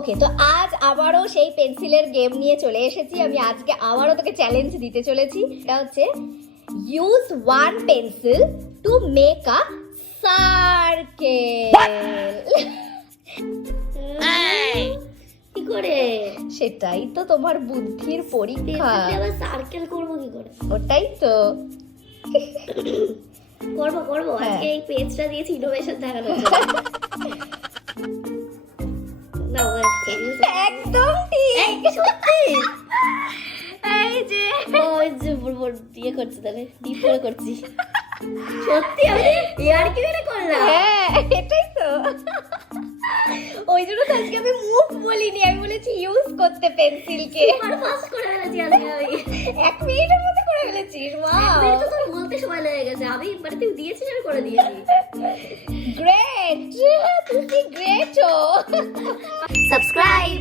ওকে, তো আজ আবারও সেই পেন্সিলের গেম নিয়ে চলে এসেছি। আমি আজকে আবারও তোকে চ্যালেঞ্জ দিতে চলেছি। এটা হচ্ছে use one pencil to make a circle. কি করে? সেটাই তো তোমার বুদ্ধির পরীক্ষা। আবার সার্কেল করবো কি করে? ওটাই তো করবো আজকে এই পেজটা দিয়েছি ইনোভেশন দেখানোর জন্য। না একদম ঠিক। সত্যি এই যে ওই যে দিয়ে করছি, তাহলে ডিপ করে করছি। সত্যি আমি ইয়ার কি করে করলাম? হ্যাঁ এটাই তো, ওই জন্য তো আজকে আমি মুভ বলিনি, আমি বলেছি ইউজ করতে পেন্সিলকে। আর পাস করে ফেলেছি আজকে আমি। 1 মিনিটের মধ্যে করে ফেলেছিস। ওয়াও, তো তোর বলতে সময় লেগে গেছে, আমি মানে তুই দিয়েছিস আমি করে দিয়েছি। গ্রেট, তুমি গ্রেট। সাবস্ক্রাইব